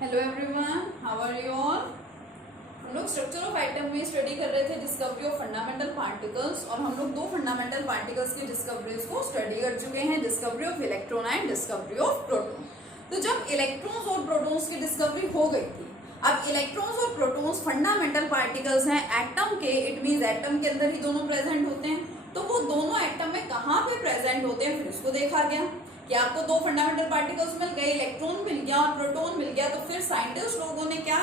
Hello everyone, how are you all. हम लोग structure of atom में स्टडी कर रहे थे डिस्कवरी ऑफ फंडामेंटल पार्टिकल्स, और हम लोग दो फंडामेंटल पार्टिकल्स की डिस्कवरीज को स्टडी कर चुके हैं, discovery of electron and discovery of proton. तो जब इलेक्ट्रॉन्स और प्रोटॉन्स की डिस्कवरी हो गई थी, अब इलेक्ट्रॉन्स और प्रोटॉन्स फंडामेंटल पार्टिकल्स हैं एटम के, इट मींस एटम के अंदर ही दोनों प्रेजेंट होते हैं। तो वो दोनों एटम में कहाँ पे प्रेजेंट होते हैं, फिर उसको देखा गया कि आपको दो फंडामेंटल पार्टिकल्स मिल गए, इलेक्ट्रॉन मिल गया और प्रोटॉन मिल गया। तो फिर साइंटिस्ट लोगों ने क्या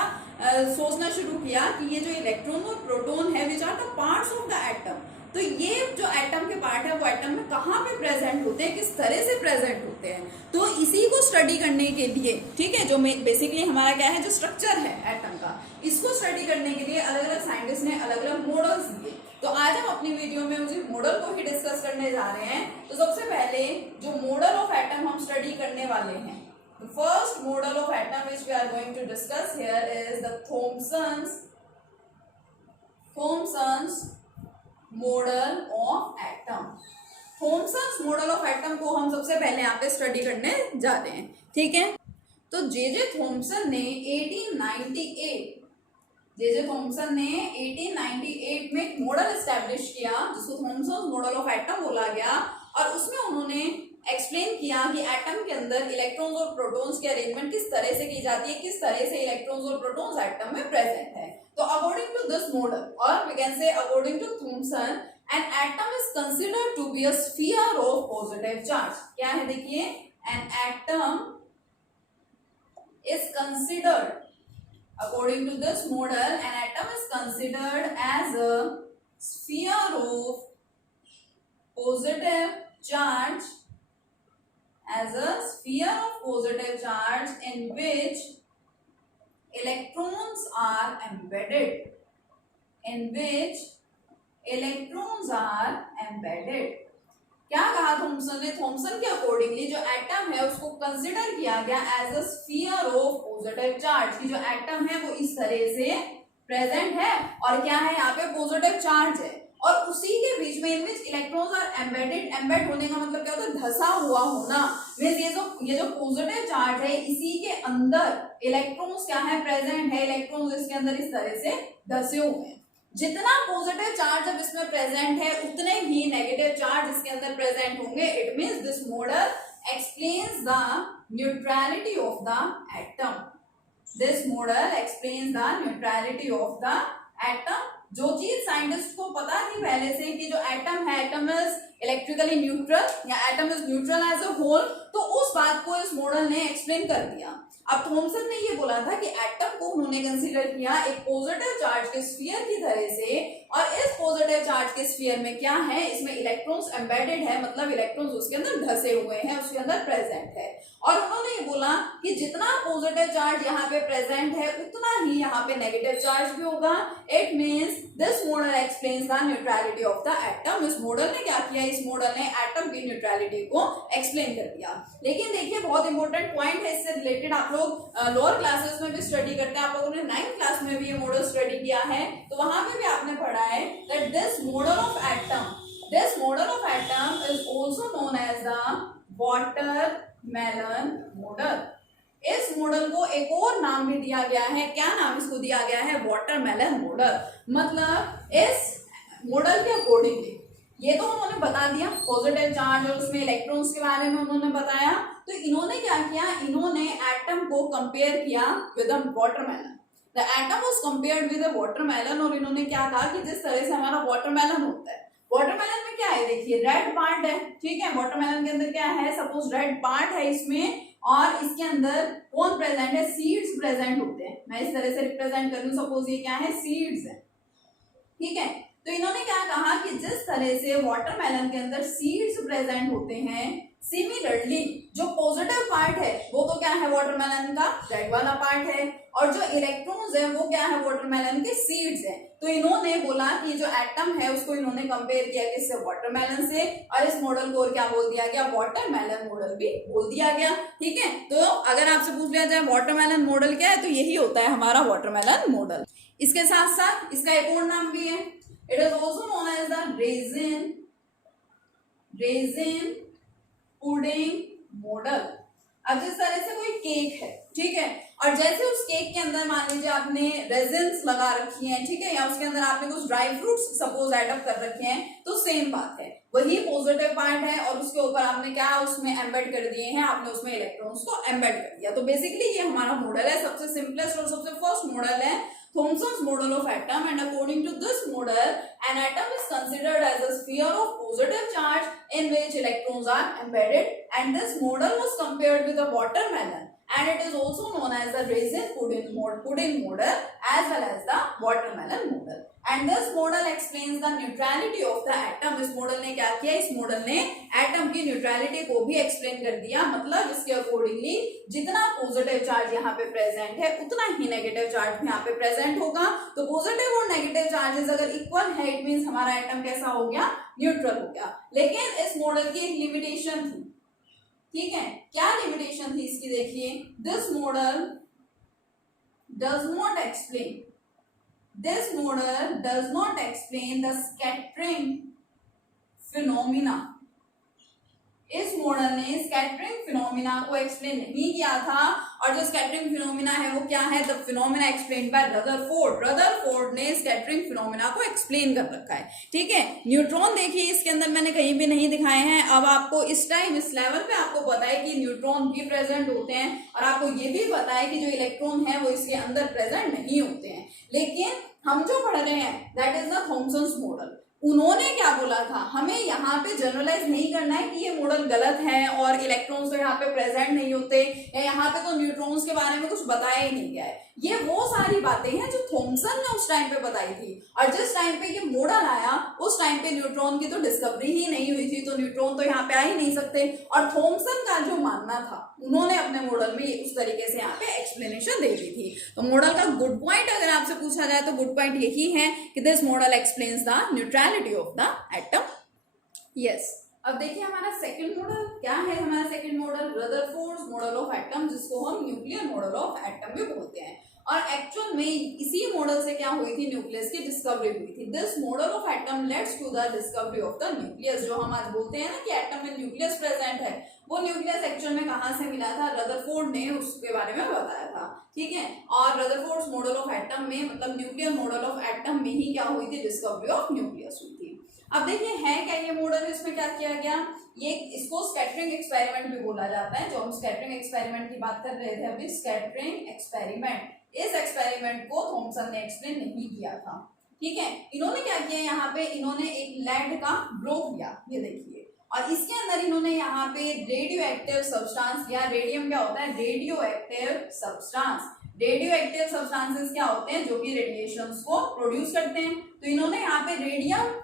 सोचना शुरू किया कि ये जो इलेक्ट्रॉन और प्रोटॉन है which are the parts of the atom, तो ये जो एटम के पार्ट है वो एटम में कहाँ पे प्रेजेंट होते हैं, किस तरह से प्रेजेंट होते हैं। तो इसी को स्टडी करने के लिए, ठीक है, जो बेसिकली हमारा क्या है, जो स्ट्रक्चर है एटम का, इसको स्टडी करने के लिए अलग अलग साइंटिस्ट ने अलग अलग मॉडल्स दिए। तो आज हम अपनी वीडियो में उसी मॉडल को ही डिस्कस करने जा रहे हैं। तो सबसे पहले जो मॉडल ऑफ एटम हम स्टडी करने वाले हैं, the first model of atom which we are going to discuss here is the Thomson's model of atom। Thomson's model of atom को हम सबसे पहले यहाँ पे स्टडी करने जाते हैं, ठीक है। तो जे थॉमसन ने 1898 में एक मॉडल एस्टेब्लिश किया जिसको थॉमसन मॉडल ऑफ एटम बोला गया, और उसमें उन्होंने एक्सप्लेन किया कि एटम के अंदर इलेक्ट्रॉन्स और प्रोटॉन्स की अरेंजमेंट किस तरह से की जाती है, किस तरह से इलेक्ट्रॉन्स और प्रोटॉन्स एटम में प्रेजेंट है। तो अकॉर्डिंग टू दिस मॉडल, और we can say according to Thomson, an atom is considered to be a sphere of positive charge. क्या है देखिए, an atom is considered, according to this model, an atom is considered as a sphere of positive charge, in which electrons are embedded। क्या कहा Thompson ने, Thompson के accordingly जो atom है उसको कंसिडर किया गया as a sphere of positive charge, की जो एटम है वो इस तरह से प्रेजेंट है, और क्या है यहाँ पे पॉजिटिव चार्ज है, और उसी के बीच में इनमें इलेक्ट्रॉन्स आर एम्बेडेड। एम्बेड होने का मतलब क्या होता है, धसा हुआ होना। मींस ये जो पॉजिटिव चार्ज है इसी के अंदर इलेक्ट्रॉन्स क्या है, प्रेजेंट है, इलेक्ट्रॉन्स इसके अंदर इस तरह से धसे हुए हैं। जितना पॉजिटिव चार्ज जब इसमें प्रेजेंट है उतने ही नेगेटिव चार्ज इसके अंदर प्रेजेंट होंगे। It means this model explains the neutrality of the atom. This model explains the neutrality of the atom. जो चीज साइंटिस्ट को पता थी पहले से कि जो एटम है, एटम इज इलेक्ट्रिकली न्यूट्रल या atom is neutral as a whole, तो उस बात को इस मॉडल ने एक्सप्लेन कर दिया। अब थॉमसन ने ये बोला था कि एटम को उन्होंने कंसीडर किया एक पॉजिटिव चार्ज के स्फीयर की तरह से, और इस पॉजिटिव चार्ज के स्फीयर में क्या है, इसमें इलेक्ट्रॉन्स एम्बेडेड है, मतलब इलेक्ट्रॉन्स उसके अंदर धसे हुए हैं, उसके अंदर प्रेजेंट है। और उन्होंने ये बोला कि जितना पॉजिटिव चार्ज यहाँ पे प्रेजेंट है उतना ही यहाँ पे नेगेटिव चार्ज भी होगा। It means this model explains the neutrality of the atom. इस मॉडल ने क्या किया, इस मॉडल ने एटम की न्यूट्रलिटी को एक्सप्लेन कर दिया। लेकिन देखिए बहुत इंपॉर्टेंट पॉइंट है, इससे रिलेटेड आप लोग लोअर क्लासेस में भी स्टडी करते हैं, आप लोगों ने 9th क्लास में भी ये मॉडल स्टडी किया है, तो वहां पे भी आपने पढ़ा है that this model of atom is also known as the watermelon model. इस मॉडल को एक और नाम भी दिया गया है। क्या नाम इसको दिया गया है, वाटरमेलन मॉडल। मतलब इस मॉडल के अकॉर्डिंगली, ये तो उन्होंने बता दिया पॉजिटिव चार्ज और उसमें इलेक्ट्रॉन्स के बारे में उन्होंने बताया, तो इन्होंने क्या किया, इन्होंने एटम को कंपेयर किया with a watermelon. The atom was compared with a watermelon, और इन्होंने क्या कहा कि जिस तरह से हमारा वाटरमेलन होता है, वाटरमेलन में क्या है देखिए, रेड पार्ट है, ठीक है, वाटरमेलन के अंदर क्या है, सपोज रेड पार्ट है इसमें, और इसके अंदर कौन प्रेजेंट है, सीड्स प्रेजेंट होते हैं। मैं इस तरह से रिप्रेजेंट कर लूं, सपोज ये क्या है, सीड्स है, ठीक है। तो इन्होंने क्या कहा कि जिस तरह से वाटरमेलन के अंदर सीड्स प्रेजेंट होते हैं, सिमिलरली जो पॉजिटिव पार्ट है वो तो क्या है, वाटरमेलन का रेड वाला पार्ट है, और जो इलेक्ट्रॉन्स है वो क्या है, वाटरमेलन के सीड्स है। तो इन्होंने बोला कि जो एटम है उसको इन्होंने कंपेयर किया किससे, वाटरमेलन से, और इस मॉडल को और क्या बोल दिया गया, वाटरमेलन मॉडल भी बोल दिया गया, ठीक है। तो अगर आपसे पूछ लिया जाए वाटरमेलन मॉडल क्या है, तो यही होता है हमारा वाटरमेलन मॉडल। इसके साथ साथ इसका एक और नाम भी है, it is also known as the raisin pudding model. अब जिस तरह से कोई केक है, ठीक है, और जैसे उस केक के अंदर मान लीजिए आपने रेजिन्स लगा रखी हैं, ठीक है, या उसके अंदर आपने कुछ dry fruits suppose add up कर रखे हैं, तो सेम बात है, वही पॉजिटिव पार्ट है और उसके ऊपर आपने क्या उसमें एम्बेड कर दिए हैं, आपने उसमें इलेक्ट्रॉन्स को एम्बेड कर दिया। तो बेसिकली ये हमारा मॉडल है, सबसे सिंपलेस्ट और सबसे फर्स्ट मॉडल है Thomson's model of atom, and according to this model, an atom is considered as a sphere of positive charge in which electrons are embedded, and this model was compared with a watermelon, and it is also known as the raisin pudding model as well as the watermelon model. And this model explains the neutrality of the atom. इस model ने क्या किया, इस model ने atom की neutrality को भी explain कर दिया, मतलब इसके अकॉर्डिंगली जितना पॉजिटिव चार्ज यहाँ पे प्रेजेंट है उतना ही नेगेटिव चार्ज भी यहाँ पे प्रेजेंट होगा। तो पॉजिटिव और नेगेटिव चार्जेस अगर इक्वल है, इट मींस हमारा एटम कैसा हो गया, न्यूट्रल हो गया। लेकिन इस मॉडल की एक लिमिटेशन थी, ठीक है, क्या लिमिटेशन थी इसकी, देखिए, this model does not explain the scattering phenomena. इस मॉडल ने स्कैटरिंग फिनोमिना को एक्सप्लेन नहीं किया था, और जो स्कैटरिंग फिनोमिना है वो क्या है, the phenomena explain by Rutherford ने स्कैटरिंग फिनोमिना को एक्सप्लेन कर रखा है, ठीक है। न्यूट्रॉन देखिए इसके अंदर मैंने कहीं भी नहीं दिखाए हैं। अब आपको इस टाइम इस लेवल पे आपको पता है कि न्यूट्रॉन भी प्रेजेंट होते हैं, और आपको ये भी पता है कि जो इलेक्ट्रॉन है वो इसके अंदर प्रेजेंट नहीं होते हैं। लेकिन हम जो पढ़ रहे हैं that is the Thomson's model. उन्होंने क्या बोला था, हमें यहाँ पे जनरलाइज नहीं करना है कि ये मॉडल गलत है और इलेक्ट्रॉन्स तो यहाँ पे प्रेजेंट नहीं होते, या यहाँ पे तो न्यूट्रॉन्स के बारे में कुछ बताया ही नहीं गया है। ये वो सारी बातें हैं जो थॉमसन ने उस टाइम पे बताई थी, और जिस टाइम पे ये मॉडल आया उस टाइम पे न्यूट्रॉन की तो डिस्कवरी ही नहीं हुई थी, तो न्यूट्रॉन तो यहाँ पे आ ही नहीं सकते। और थॉमसन का जो मानना था, उन्होंने अपने मॉडल में उस तरीके से यहाँ पे एक्सप्लेनेशन दे दी थी। तो मॉडल का गुड पॉइंट अगर आपसे पूछा जाए तो गुड पॉइंट यही है कि this model explains the neutrality of the atom. Yes, अब देखिए हमारा सेकंड मॉडल क्या है, हमारा second model Rutherford's model of atom, जिसको हम न्यूक्लियर मॉडल ऑफ एटम भी बोलते हैं। और एक्चुअल में इसी मॉडल से क्या हुई थी, न्यूक्लियस की डिस्कवरी हुई थी। This model of atom leads to the discovery of the nucleus. जो हम आज बोलते हैं ना कि एटम में न्यूक्लियस प्रेजेंट है, वो न्यूक्लियस एक्चुअल में कहाँ से मिला था, रदरफोर्ड ने उसके बारे में बताया था, ठीक है। और रदरफोर्ड्स मॉडल ऑफ एटम में, मतलब न्यूक्लियर मॉडल ऑफ एटम में ही क्या हुई थी, डिस्कवरी ऑफ न्यूक्लियस हुई थी। अब देखिए है क्या ये मॉडल, इसमें क्या किया गया, ये इसको स्कैटरिंग एक्सपेरिमेंट भी बोला जाता है। जो हम स्कैटरिंग एक्सपेरिमेंट की बात कर रहे थे अभी, स्कैटरिंग एक्सपेरिमेंट, इस एक्सपेरिमेंट को थॉमसन ने एक्सप्लेन नहीं किया था, ठीक है। इन्होंने क्या किया, यहाँ पे इन्होंने एक लेड का ब्लॉक लिया, ये देखिए, और इसके अंदर इन्होंने यहाँ पे रेडियो एक्टिव सब्सटेंस लिया। रेडियम क्या होता है, radio active substance. Radio active substances क्या होते हैं, जो कि रेडिएशंस को प्रोड्यूस करते हैं। तो इन्होंने यहाँ पे रेडियम,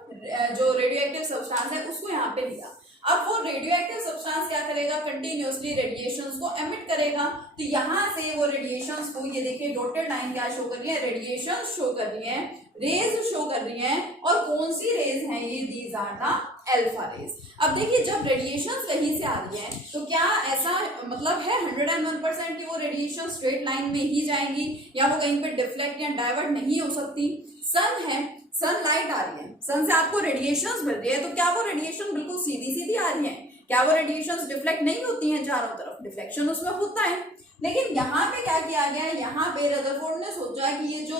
जो रेडियो एक्टिव सब्सटेंस है, उसको यहाँ पे लिया। अब वो रेडियो एक्टिव सब्सटेंस क्या करेगा, कंटिन्यूअसली रेडिएशंस को एमिट करेगा। तो यहाँ से वो रेडिएशंस को, ये देखिए डॉटेड लाइन क्या शो कर रही है, रेडिएशन शो कर रही है, रेज शो कर रही हैं। और कौन सी रेज हैं ये, these are the alpha rays. अब देखिए जब रेडिएशन कहीं से आ रही है तो क्या ऐसा मतलब है 101% की वो रेडिएशन स्ट्रेट लाइन में ही जाएंगी, या वो कहीं पे डिफ्लेक्ट या डाइवर्ट नहीं हो सकती। सन है, सनलाइट आ रही है, सन से आपको रेडिएशंस मिल रही है, तो क्या वो रेडिएशन बिल्कुल सीधी सीधी आ रही है, क्या वो रेडिएशंस डिफ्लेक्ट नहीं होती हैं चारों तरफ, डिफ्लेक्शन उसमें होता है। लेकिन यहाँ पे क्या किया गया है, यहाँ पे रदरफोर्ड ने सोचा कि ये जो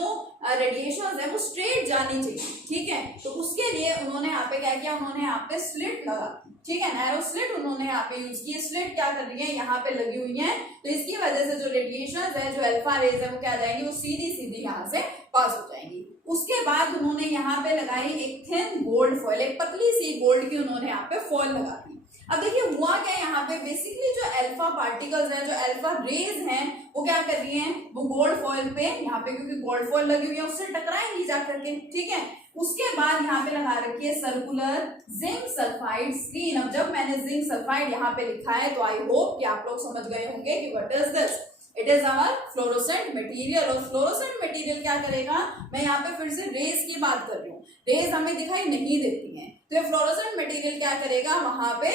रेडिएशन है वो स्ट्रेट जानी चाहिए, ठीक है। तो उसके लिए उन्होंने यहाँ पे क्या किया, उन्होंने यहाँ पे स्लिट लगा, ठीक है, नैरो स्लिट उन्होंने यहाँ पे यूज की। स्लिट क्या कर रही है, यहाँ पे लगी हुई है, तो इसकी वजह से जो रेडिएशन है, जो अल्फा रेज है, वो क्या जाएंगी, वो सीधी सीधी यहाँ से पास हो जाएंगी। उसके बाद उन्होंने यहाँ पे लगाई एक थिन गोल्ड फॉइल, एक पतली सी गोल्ड की उन्होंने यहाँ पे फॉइल लगा दी। अब देखिए हुआ क्या, यहाँ पे बेसिकली जो अल्फा पार्टिकल्स हैं, जो अल्फा रेज हैं, वो क्या कर रही हैं, वो गोल्ड फॉइल पे यहाँ पे, क्योंकि गोल्ड फॉइल लगी हुई है, उससे टकराएंगी जा करके, ठीक है। उसके बाद यहाँ पे लगा रखी है सर्कुलर जिंक सल्फाइड स्क्रीन। अब जब मैंने जिंक सल्फाइड यहाँ पे लिखा है तो आई होप कि आप लोग समझ गए होंगे कि what is this, it is our fluorescent material. और फ्लोरोसेंट मटेरियल क्या करेगा, मैं यहाँ पे फिर से रेज की बात कर रही हूँ, रेज हमें दिखाई नहीं देती हैं, तो ये फ्लोरोसेंट मटेरियल क्या करेगा, वहां पे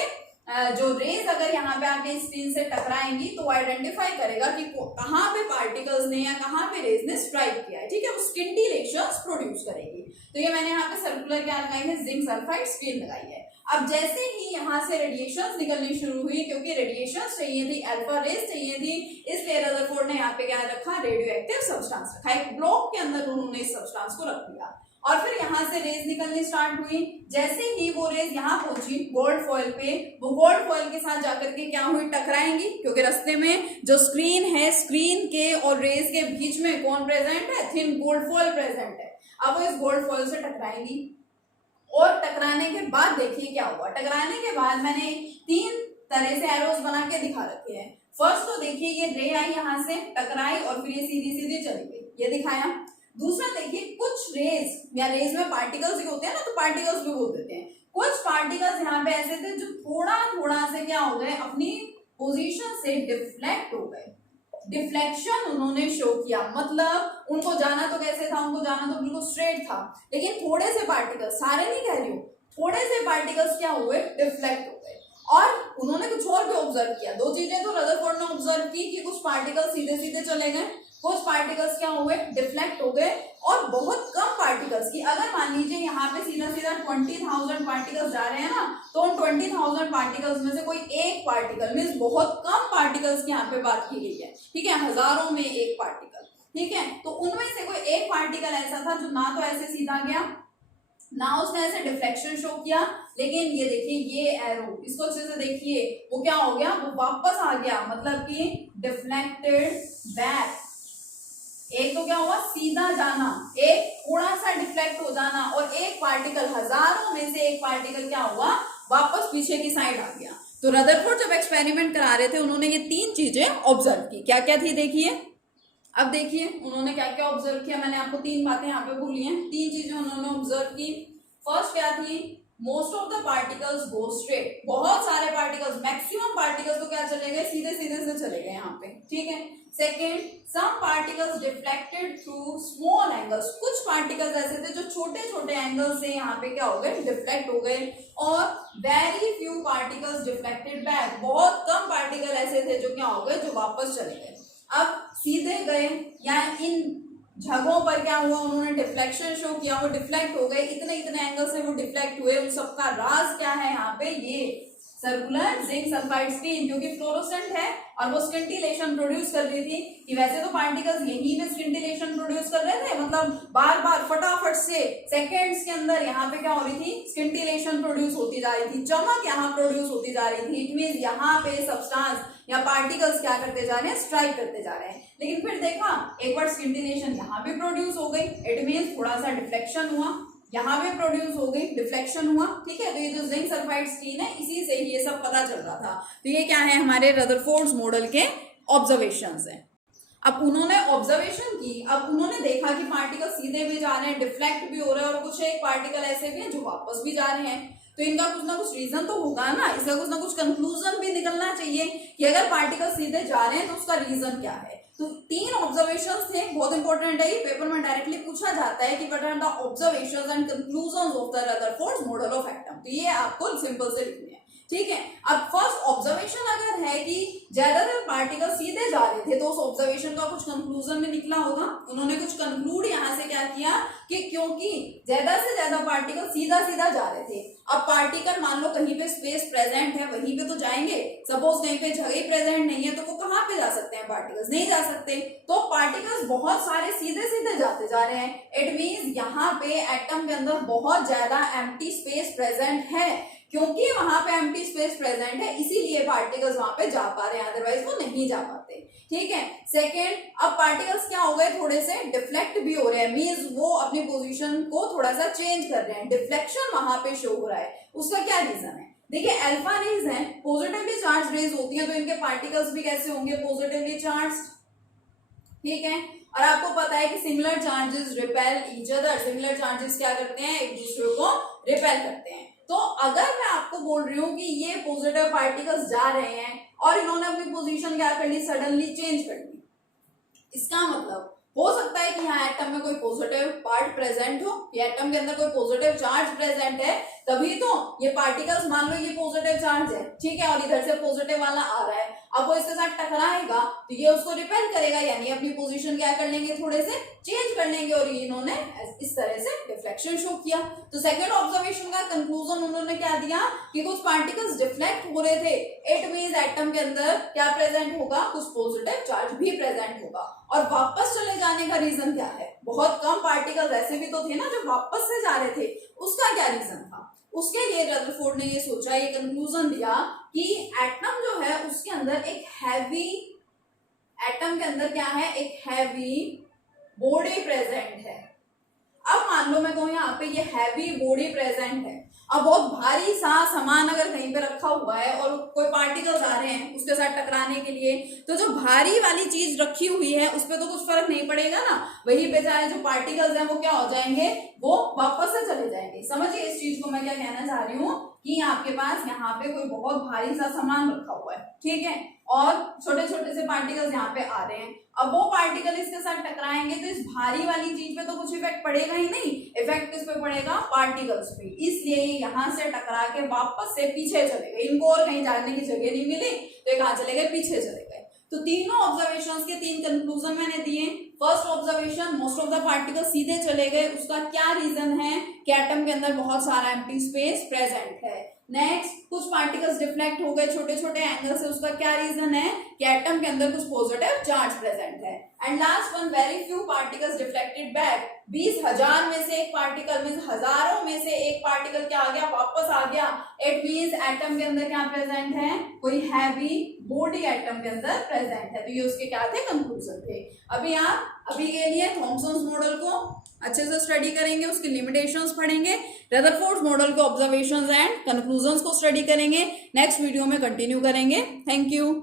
जो रेज अगर यहाँ पे आके स्क्रीन से टकराएंगी तो वो आइडेंटिफाई करेगा कि कहाँ पे पार्टिकल्स ने या कहाँ पे रेज ने स्ट्राइक किया है, ठीक है, वो स्किंटिलेशंस प्रोड्यूस करेगी। तो ये मैंने यहाँ पे सर्कुलर क्या लगाई है, जिंक सल्फाइड स्क्रीन लगाई है। अब जैसे ही यहाँ से रेडिएशंस निकलनी शुरू हुई, क्योंकि रेडिएशंस चाहिए थी, अल्फा रेज चाहिए थी, इसलिए रदरफोर्ड ने यहाँ पे क्या रखा, रेडियो एक्टिव सब्सटेंस रखा। एक ब्लॉक के अंदर उन्होंने इस सब्सटेंस को रख दिया और फिर यहाँ से रेज निकलनी स्टार्ट हुई। जैसे ही वो रेज यहाँ पहुंची गोल्ड फॉइल पे, वो गोल्ड फॉइल के साथ जाकर के क्या हुई, टकराएंगी, क्योंकि रास्ते में जो स्क्रीन है, स्क्रीन के और रेज के बीच में कौन प्रेजेंट है, थिन गोल्ड फॉइल प्रेजेंट है। अब वो इस गोल्ड फॉइल से टकराएंगी और टकराने के बाद देखिए क्या हुआ। टकराने के बाद मैंने 3 तरह से एरोज बना के दिखा रखे हैं। फर्स्ट तो देखिए ये रे आई, यहाँ से टकराई और फिर ये सीधी सीधी चली गई, ये दिखाया। दूसरा देखिए कुछ रेज या रेज में पार्टिकल्स होते हैं ना, तो पार्टिकल्स भी बोल देते हैं। कुछ पार्टिकल्स यहाँ पे ऐसे थे जो थोड़ा थोड़ा से क्या हो गए, अपनी पोजीशन से डिफ्लेक्ट हो गए। डिफ्लेक्शन उन्होंने शो किया, मतलब उनको जाना तो कैसे था, उनको जाना तो बिल्कुल स्ट्रेट था, लेकिन थोड़े से पार्टिकल्स, सारे नहीं कह रही हूँ, थोड़े से पार्टिकल्स क्या हुए, डिफ्लेक्ट हो गए। और उन्होंने कुछ और भी ऑब्जर्व किया। 2 चीजें तो रदरफोर्ड ने ऑब्जर्व की कि कुछ पार्टिकल्स सीधे सीधे चले गए, कुछ पार्टिकल्स क्या हुए, डिफ्लेक्ट हो गए, और बहुत कम पार्टिकल्स की, अगर मान लीजिए यहाँ पे सीधा सीधा 20,000 पार्टिकल्स जा रहे हैं ना, तो उन 20,000 पार्टिकल्स में से कोई एक पार्टिकल, मींस बहुत कम पार्टिकल्स की यहाँ पे बात की गई है, ठीक है, हजारों में एक पार्टिकल, ठीक है। तो उनमें से कोई एक पार्टिकल ऐसा था जो ना तो ऐसे सीधा गया, ना उसने ऐसे डिफ्लेक्शन शो किया, लेकिन ये देखिए ये एरो, इसको अच्छे से देखिए, वो क्या हो गया, वो वापस आ गया, मतलब कि डिफ्लेक्टेड बैक। एक तो क्या हुआ, सीधा जाना, एक थोड़ा सा डिफ्लेक्ट हो जाना, और एक पार्टिकल, हजारों में से एक पार्टिकल क्या हुआ, वापस पीछे की साइड आ गया। तो रदरफोर्ड जब एक्सपेरिमेंट करा रहे थे, उन्होंने ये 3 चीजें ऑब्जर्व की। क्या क्या थी देखिए, अब देखिए उन्होंने क्या क्या ऑब्जर्व किया। मैंने आपको 3 बातें यहाँ पे बोली हैं, 3 चीजें उन्होंने ऑब्जर्व की। फर्स्ट क्या थी, most of the particles go straight. बहुत सारे पार्टिकल्स, मैक्सिमम पार्टिकल्स तो क्या चले गए, सीधे सीधे से चले गए यहाँ पे, ठीक है। Second, some particles deflected through small angles. कुछ पार्टिकल्स ऐसे थे जो छोटे छोटे एंगल से यहाँ पे क्या हो गए, डिफ्लेक्ट हो गए। और very few particles deflected back. बहुत कम पार्टिकल ऐसे थे जो क्या हो गए, जो वापस चले गए। अब सीधे गए या इन जगहों पर क्या हुआ, उन्होंने डिफ्लेक्शन शो किया, वो डिफ्लेक्ट हो गए, इतने इतने एंगल से वो डिफ्लेक्ट हुए। उन सबका राज क्या है यहाँ पे, ये सर्कुलर जिंक सल्फाइड स्क्रीन, क्योंकि फ्लोरोसेंट है और वो स्किंटिलेशन प्रोड्यूस कर रही थी। कि वैसे तो पार्टिकल्स यहीं में स्किंटिलेशन प्रोड्यूस कर रहे थे, मतलब बार बार फटाफट से सेकेंड्स के अंदर यहाँ पे क्या हो रही थी, स्किंटिलेशन प्रोड्यूस होती जा रही थी, चमक यहाँ प्रोड्यूस होती जा रही थी। इट मींस यहाँ पे सब्सटेंस या पार्टिकल्स क्या करते जा रहे हैं, स्ट्राइक करते जा रहे हैं। लेकिन फिर देखा, एक बार स्किंटिलेशन यहाँ पे प्रोड्यूस हो गई, इट मींस थोड़ा सा डिफ्लेक्शन हुआ, यहाँ पे प्रोड्यूस हो गई, डिफ्लेक्शन हुआ, ठीक है। तो ये जो जिंक सल्फाइड स्क्रीन है, इसी से ये सब पता चल रहा था। तो ये क्या है, हमारे रदरफोर्ड्स मॉडल के ऑब्जर्वेशंस हैं। अब उन्होंने ऑब्जर्वेशन की, अब उन्होंने देखा कि पार्टिकल सीधे भी जा रहे हैं, डिफ्लेक्ट भी हो रहे हैं, और कुछ एक पार्टिकल ऐसे भी हैं जो वापस भी जा रहे हैं। तो इनका कुछ ना कुछ रीजन तो होगा ना, इसका कुछ ना कुछ कंक्लूजन भी निकलना चाहिए कि अगर पार्टिकल सीधे जा रहे हैं तो उसका रीजन क्या है। तो 3 ऑब्जर्वेशंस थे, बहुत इंपॉर्टेंट है, ये पेपर में डायरेक्टली पूछा जाता है कि what are the observations and conclusions of the Rutherford model of atom. तो ये आपको सिंपल से लिखने हैं, ठीक है। अब फर्स्ट ऑब्जर्वेशन अगर है कि ज्यादातर पार्टिकल सीधे जा रहे थे, तो उस ऑब्जर्वेशन का कुछ कंक्लूजन में निकला होगा। उन्होंने कुछ कंक्लूड यहाँ से क्या किया कि क्योंकि ज्यादा से ज्यादा पार्टिकल सीधा सीधा जा रहे थे, अब पार्टिकल मान लो कहीं पे स्पेस प्रेजेंट है, वहीं पे तो जाएंगे। सपोज कहीं पे जगह प्रेजेंट नहीं है, तो वो कहाँ पे जा सकते हैं, पार्टिकल्स नहीं जा सकते। तो पार्टिकल्स बहुत सारे सीधे सीधे जाते जा रहे हैं। इट मींस यहाँ पे एटम के अंदर बहुत ज्यादा एम्प्टी स्पेस प्रेजेंट है, क्योंकि वहां पे एम्प्टी स्पेस प्रेजेंट है, इसीलिए पार्टिकल्स वहां पे जा पा रहे हैं, अदरवाइज वो नहीं जा पाते, ठीक है। सेकेंड, अब पार्टिकल्स क्या हो गए, थोड़े से डिफ्लेक्ट भी हो रहे हैं, मींस वो अपनी पोजीशन को थोड़ा सा चेंज कर रहे हैं, डिफ्लेक्शन वहां पे शो हो रहा है। उसका क्या रीजन है, देखिए अल्फा रेज है, पॉजिटिवली चार्ज रेज होती है, तो इनके पार्टिकल्स भी कैसे होंगे, पॉजिटिवली चार्ज, ठीक है। और आपको पता है कि similar charges repel each other, similar charges क्या करते हैं, एक दूसरे को रिपेल करते हैं। तो अगर मैं आपको बोल रही हूँ कि ये पॉजिटिव पार्टिकल्स जा रहे हैं और इन्होंने अपनी पोजीशन क्या कर ली, सडनली चेंज कर ली, इसका मतलब हो सकता है कि यहाँ एटम में कोई पॉजिटिव पार्ट प्रेजेंट हो, या एटम के अंदर कोई पॉजिटिव चार्ज प्रेजेंट है, तभी तो ये पार्टिकल्स, मान लो ये पॉजिटिव चार्ज है, ठीक है, और इधर से पॉजिटिव वाला आ रहा है, अब वो इसके साथ टकराएगा तो ये उसको रिपेल करेगा, यानी अपनी पोजीशन क्या कर लेंगे, थोड़े से चेंज कर लेंगे, और ये इन्होंने इस तरह से डिफ्लेक्शन शो किया। तो सेकंड ऑब्जर्वेशन का कंक्लूजन उन्होंने क्या दिया कि कुछ पार्टिकल्स डिफ्लेक्ट हो रहे थे, इट मींस एटम के अंदर क्या प्रेजेंट होगा, कुछ पॉजिटिव चार्ज भी प्रेजेंट होगा। और वापस चले जाने का रीजन क्या है, बहुत कम पार्टिकल्स ऐसे भी तो थे ना जो वापस से जा रहे थे, उसका क्या रीजन था? उसके लिए रदरफोर्ड ने ये सोचा, ये कंक्लूजन दिया कि एटम जो है उसके अंदर एक हैवी, एटम के अंदर क्या है, एक हैवी बॉडी प्रेजेंट है। अब मान लो मैं कहूं यहाँ पे ये हैवी बॉडी प्रेजेंट है, अब बहुत भारी सा सामान अगर कहीं पे रखा हुआ है और कोई पार्टिकल्स आ रहे हैं उसके साथ टकराने के लिए, तो जो भारी वाली चीज रखी हुई है उस पर तो कुछ फर्क नहीं पड़ेगा ना, वही बेचारे जो पार्टिकल्स हैं वो क्या हो जाएंगे, वो वापस से चले जाएंगे। समझिए इस चीज को मैं क्या कहना चाह रही हूँ कि आपके पास यहाँ पे कोई बहुत भारी सा सामान रखा हुआ है, ठीक है, और छोटे छोटे से पार्टिकल्स यहाँ पे आ रहे हैं, अब वो पार्टिकल इसके साथ टकराएंगे तो इस भारी वाली चीज पे तो कुछ इफेक्ट पड़ेगा ही नहीं, इफेक्ट किस पे पड़ेगा, पार्टिकल्स पे, इसलिए यहाँ से टकरा के वापस से पीछे चले गए, इनको और कहीं जाने की जगह नहीं मिली तो ये कहाँ चले गए, पीछे चले गए। तो तीनों ऑब्जर्वेशंस के तीन कंक्लूजन मैंने दिए। First observation, most of the particle सीधे चले गए, उसका क्या रीजन है कि एटम के अंदर बहुत सारा एम्प्टी स्पेस प्रेजेंट है। नेक्स्ट, कुछ पार्टिकल्स डिफ्लेक्ट हो गए छोटे छोटे एंगल से, उसका क्या रीजन है कि एटम के अंदर कुछ पॉजिटिव चार्ज प्रेजेंट है। And last one, very few particles deflected back, 20,000 में से एक पार्टिकल, मींस हजारों में से एक पार्टिकल क्या आ गया, वापस आ गया, इट मींस एटम के अंदर क्या प्रेजेंट है, कोई हैवी बॉडी एटम के अंदर प्रेजेंट है। तो ये उसके क्या थे, कंक्लूजन थे। अभी के लिए थॉमसन्स मॉडल को अच्छे से स्टडी करेंगे, उसकी लिमिटेशंस पढ़ेंगे, रदरफोर्ड मॉडल के ऑब्जर्वेशंस एंड कंक्लूजन्स को स्टडी करेंगे, नेक्स्ट वीडियो में कंटिन्यू करेंगे। Thank you.